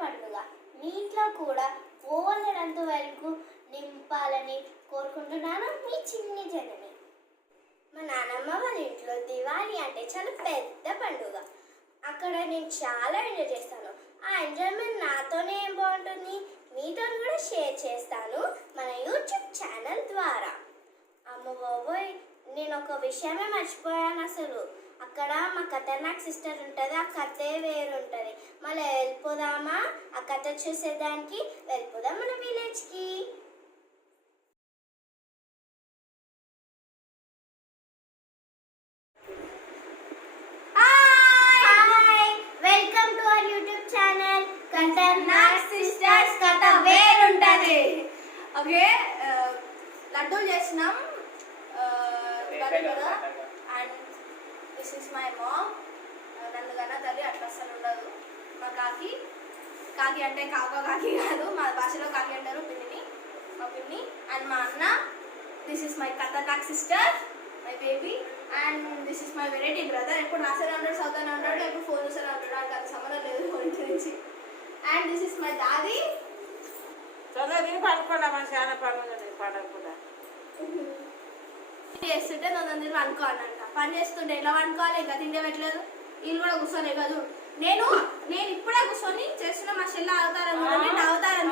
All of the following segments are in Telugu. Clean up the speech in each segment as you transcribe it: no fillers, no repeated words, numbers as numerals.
పండుగ. మీ ఇంట్లో కూడా ఓవలనంత వరకు నింపాలని కోరుకుంటున్నాను. మీ చిన్ని జనని. మా నాన్నమ్మ వాళ్ళ ఇంట్లో దివాళీ అంటే చాలా పెద్ద పండుగ. అక్కడ నేను చాలా ఎంజాయ్ చేస్తాను. ఆ ఎంజాయ్మెంట్ నాతోనే ఏం బాగుంటుంది, మీతో కూడా షేర్ చేస్తాను మన యూట్యూబ్ ఛానల్ ద్వారా. అమ్మ బాబోయ్, నేను ఒక విషయమే మర్చిపోయాను అసలు. అక్కడ మా ఖతర్నాక్ సిస్టర్ ఉంటుంది, ఆ కథే వేరు ఉంటుంది. మళ్ళీ వెళ్ళిపోదామా ఆ కథ చూసేదానికి? వెళ్ళిపోదాం మన విలేజ్కి. Welcome to our YouTube channel Khatarnak sisters కథ వేరు ఉంటుంది. ఓకే, లడ్డూలు చేసినాం కదా. And this is my mom. నన్ను కన్నా తల్లి అట్లా అసలు ఉండదు. మా కాకి అంటే కాకి కాదు, మా భాషలో కాకి అంటారు పిన్నిని, మా పిన్ని. అండ్ మా అన్న. దిస్ ఇస్ మై ఖతర్నాక్ sister, my baby. And this is my variety brother. ఎప్పుడు రాసేనే ఉంటాడు, చదువుతూనే ఉంటాడు, ఎప్పుడు ఫోన్ చూస్తూనే ఉంటాడు. నాకు అంత సంబంధం లేదు ఫోన్ గురించి. అండ్ దిస్ ఇస్ మై దాది. చేస్తుంటే నన్ను అనుకోవాలంట. పని చేస్తుంటే ఎలా అనుకోవాలి, ఇంకా తిండే పెట్టలేదు. వీళ్ళు కూడా కూర్చొని కాదు. నేను ఇప్పుడే కూర్చొని చేస్తున్నా. మా చెల్ల అవతారం చూడండి, నా అవతారం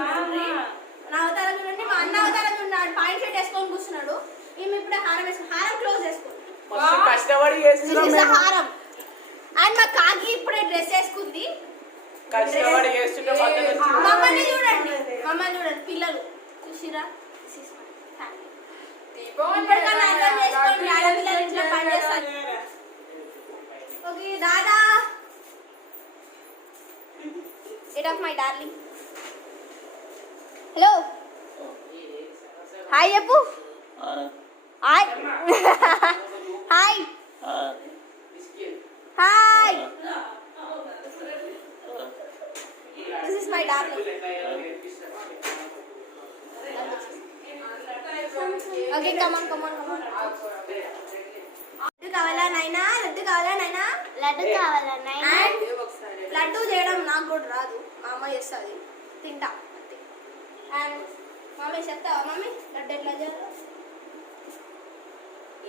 చూడండి, మా అన్న అవతారం చూడండి. పాయింట్ షర్ట్ వేసుకొని కూర్చున్నాడు. ఈమె ఇప్పుడే హారం వేసుకుని, హారం క్లోజ్ వేసుకుంది. హారం. అండ్ మా కాకి ఇప్పుడే డ్రెస్ వేసుకుంది. మమ్మల్ని చూడండి పిల్లలు చూసిరా. ఓకే దాదా, it of my darling. Hello, hi చెప్పు. Hi hi hi. This is my darling. Okay, come on. Laddu కావాలా నైనా? లడ్డు చేయడం నాకు కూడా రాదు, మా అమ్మ చేస్తుంది, తింటా అంతే. అండ్ మమ్మీ చెప్తావా మమ్మీ లడ్డు ఎట్లా చేయాలి?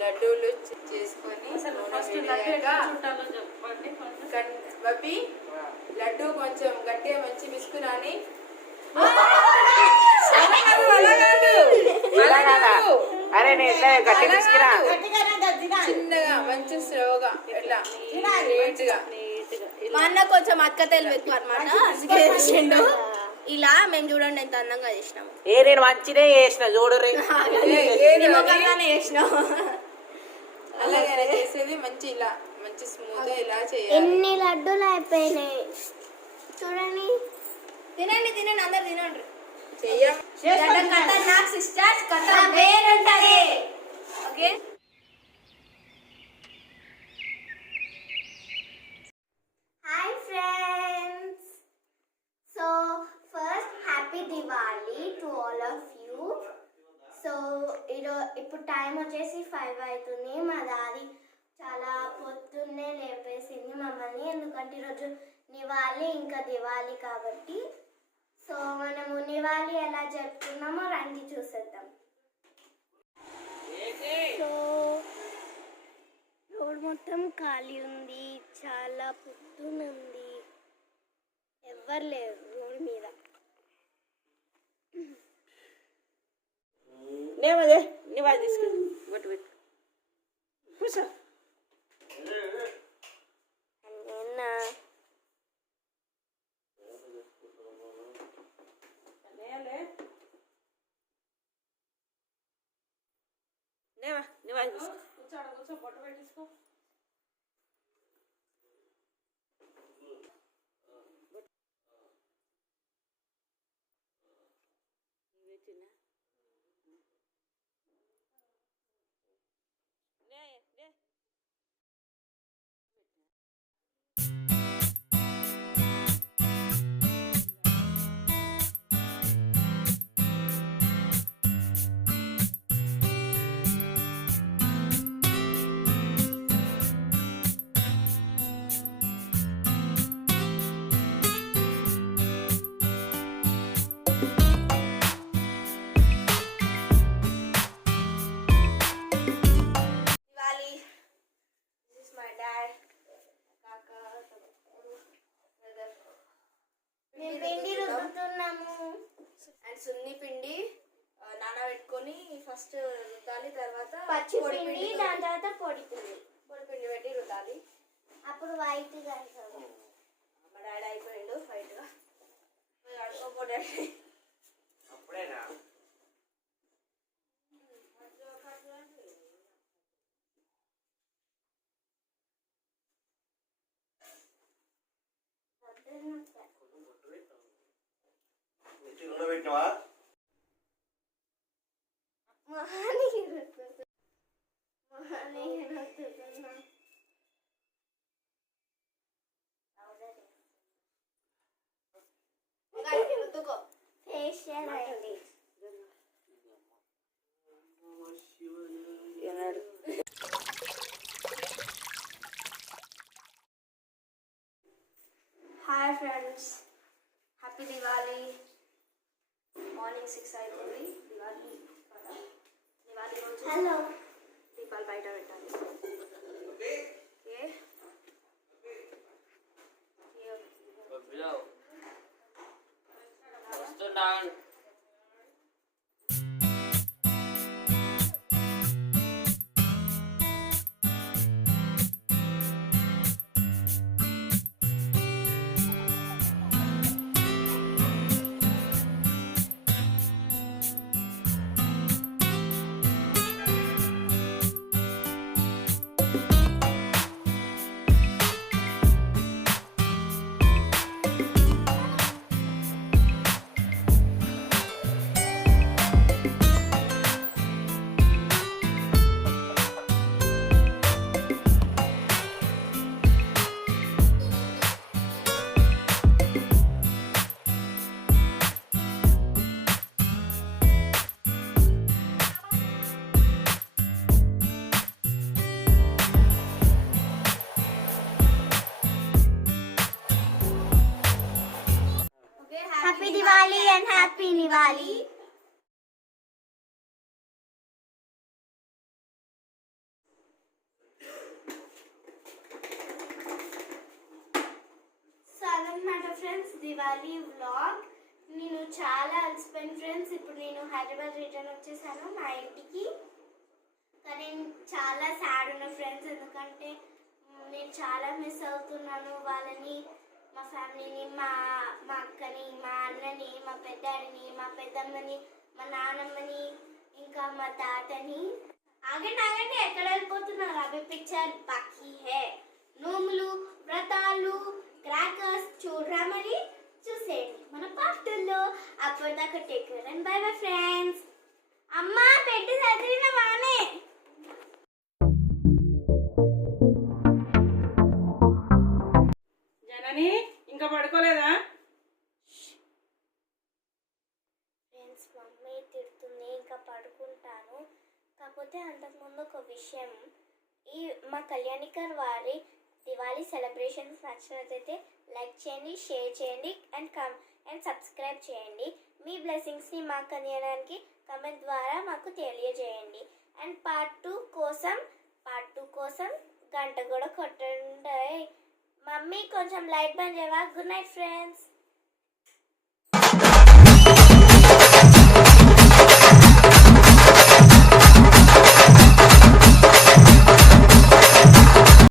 లడ్డూలు చేసుకొని బబ్బీ లడ్డు కొంచెం గట్టిగా మంచి పిసుకురాని. చిన్నగా మంచి స్లోగా ఇట్లా నీట్గా. మా అన్న కొంచెం అక్క తెలివి ఎక్కువ అనమాట, చేసిండు. ఇలా మేము చూడండి ఎంత అందంగా చేసినాము. నేను మంచిదే చేసిన చూడరే, చేసినాం. అలాగే చేసేది మంచి ఇలా మంచి స్మూత్ ఇలా చేయాలి. ఎన్ని లడ్డూలు అయిపోయినాయి చూడండి. తినండి అందరు తినండి. ఖతర్నాక్ సిస్టర్స్ కథ వేరుంటది. Okay, hi friends. So first happy Diwali to all of you. So ఇప్పుడు టైం వచ్చేసి 5 అవుతుంది. మా దాది చాలా పొద్దున్నే లేపేసింది మమ్మల్ని, ఎందుకంటే ఈరోజు నివాళి ఇంకా దివాళీ కాబట్టి. సో మనము నివాళి ఎలా జరుపుకున్నామో రండి చూసేద్దాం. సో రోడ్ మొత్తం ఖాళీ ఉంది, చాలా పొద్దునుంది, ఎవ్వరు లేరు రోడ్ మీద. నేమదే నివాళి తీసుకెళ్ళి బొట్టు పెట్టు కూర్చో. నివాళి తీసుకో. కూర్చో బొట్టు పెట్టించుకో. సున్ని పిండి నానబెట్టుకొని ఫస్ట్ రుద్దాలి, తర్వాత పచ్చి పొడి పిండి దాని తర్వాత పొడి పిండి పొడి పిండి పెట్టి రుద్దాలి. అప్పుడు వైట్ కలుగుతుంది. మా డాడీ అయిపోయిండు ఫైట్గా అడుకోపో డాడీ. అప్పుడేనా పెట్టినవా రుద్దుకో. ఫేషియల్ అయింది. ఏనాడు hi friends, happy Diwali. Morning 6 అవుతుంది. దివాళీ కదా, దివాళీ రోజు హలో దీపాలు బయట పెట్టాలి. వస్తున్నాను. Happy Diwali and happy Diwali. So అదనమాట ఫ్రెండ్స్ దివాళీ వ్లాగ్. నేను చాలా అలసిపోయాను ఫ్రెండ్స్. ఇప్పుడు నేను హైదరాబాద్ రిటర్న్ వచ్చేసాను మా ఇంటికి. కానీ నేను చాలా సాడ్ ఉన్నా ఫ్రెండ్స్, ఎందుకంటే నేను చాలా మిస్ అవుతున్నాను వాళ్ళని, మా ఫ్యామిలీని, మా అక్కని, మా అన్నని, మా పెద్దాడిని, మా పెద్దమ్మని, మా నాన్నమ్మని, ఇంకా మా తాతని. ఆగండి ఎక్కడ వెళ్ళిపోతున్నారు? అవి పిక్చర్ బాకీ హే. నోములు, వ్రతాలు, క్రాకర్స్ చూడరా మరి, చూసేయండి మన పార్టీల్లో. అప్పటిదాకా take care and by bye friends. అమ్మా పెట్టి చదివిన వానే. జనని ఇంకా పడుకోలేదా? ఫ్రెండ్స్ మమ్మీ తిడుతుంది, ఇంకా పడుకుంటాను. కాకపోతే అంతకుముందు ఒక విషయం, మా కళ్యాణికర్ వారి దివాళీ సెలబ్రేషన్స్ నచ్చినట్లయితే లైక్ చేయండి, షేర్ చేయండి అండ్ సబ్స్క్రైబ్ చేయండి. మీ బ్లెస్సింగ్స్ని మాకు అందించడానికి కమెంట్ ద్వారా మాకు తెలియజేయండి. అండ్ పార్ట్ 2 కోసం గంట కూడా కొట్టండి. మమ్మీ కొంచెం లైట్ బంద్ చేయవా? Good night friends.